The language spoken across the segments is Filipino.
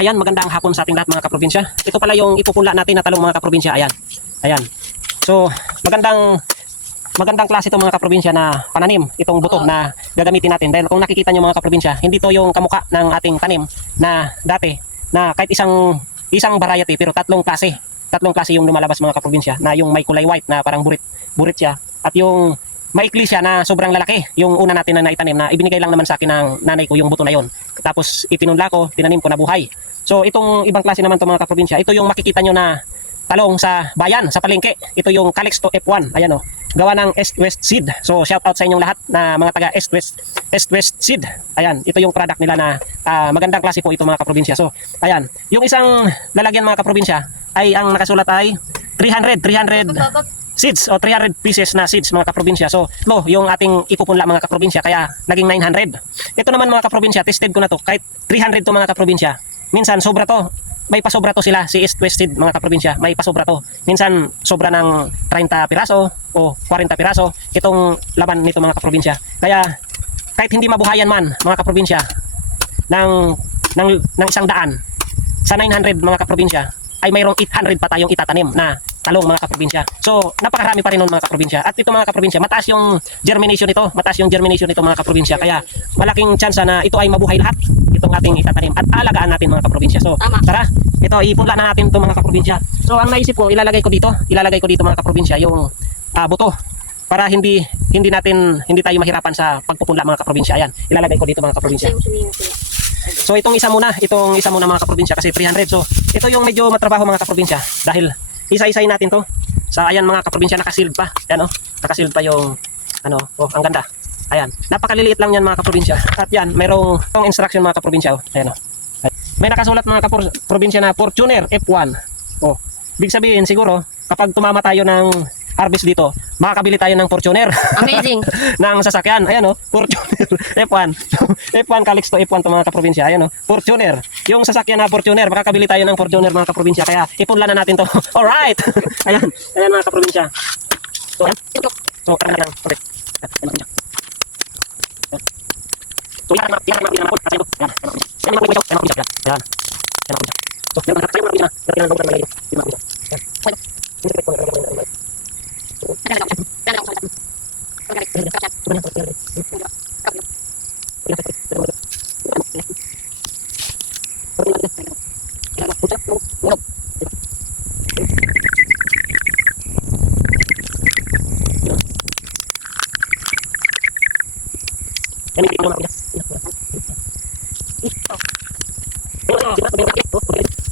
Ayan, magandang hapon sa ating lahat mga kaprobinsya. Ito pala yung ipupunla natin na talong mga kaprobinsya. Ayan. Ayan. So, magandang klase ito mga kaprobinsya na pananim. Itong buto na gagamitin natin. Dahil kung nakikita nyo mga kaprobinsya, hindi to yung kamuka ng ating tanim na dati na kahit isang variety pero tatlong klase yung lumalabas mga kaprobinsya, na yung may kulay white na parang burit siya, at yung maikli siya na sobrang lalaki. Yung una natin na naitanim na ibinigay lang naman sa akin ng nanay ko yung buto na yon. Tapos ipinunla ko, tinanim ko na buhay. So itong ibang klase naman to mga kaprobinsya, ito yung makikita nyo na talong sa bayan, sa palengke. Ito yung Calixto F1. Ayan o. Gawa ng East-West Seed. So shout out sa inyong lahat na mga taga East-West Seed. Ayan, ito yung product nila na magandang klase po ito mga kaprobinsya. So ayan, yung isang lalagyan mga kaprobinsya ay ang nakasulat ay 300 seeds o 300 pieces na seeds mga kaprobinsya. So ito yung ating ipupunla mga kaprobinsya, kaya naging 900. Ito naman mga kaprobinsya, tested ko na to. Kahit 300 to mga kaprobinsya, minsan sobra to. May pasobra to sila, si East-West Seed mga kaprobinsya, may pasobra to. Minsan sobra ng 30 piraso o 40 piraso itong laman nito mga kaprobinsya. Kaya kahit hindi mabuhayan man mga kaprobinsya ng 100 sa 900 mga kaprobinsya, ay mayroong 800 pa tayong itatanim na talong mga kaprobinsya. So napakarami pa rin nun mga kaprobinsya. At ito mga kaprobinsya, mataas yung germination nito mga kaprobinsya. Kaya malaking chance na ito ay mabuhay lahat, itong ating itatanim, at alagaan natin mga kaprobinsya. So tara, ito ipunla na natin ito mga kaprobinsya. So ang naisip ko, ilalagay ko dito mga kaprobinsya yung buto, para hindi tayo mahirapan sa pagpupunla mga kaprobinsya. Ayan, ilalagay ko dito mga kaprobinsya. So itong isa muna mga kaprobinsya, kasi 300. So ito yung medyo matrabaho mga kaprobinsya, dahil isa-isayin natin to. Sa ayan mga kaprobinsya, nakasealed pa. Ayan nakasealed pa yung ang ganda. Ayan, napakaliliit lang yan mga kaprobinsya. At yan, mayroong instruction mga kaprobinsya. Ayan may nakasulat mga kaprobinsya na Fortuner F1. Big sabihin siguro, kapag tumama tayo ng harvest dito, makakabili tayo ng Fortuner. Amazing. ng sasakyan. Ayan Fortuner F1. F1 Calixto F1 to mga kaprobinsya. Ayan Fortuner. Yung sasakyan na Fortuner, makakabili tayo ng Fortuner mga kaprobinsya. Kaya ipunla na natin to. Alright. Ayan mga kaprobinsya. So karang lang. Okay. So yan ang mga kasi ito. Ayan. Yan ang mga kaprobinsya. Ayan. So yan ang kaprobinsya. Yan ang mga kaprobinsya.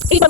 Ini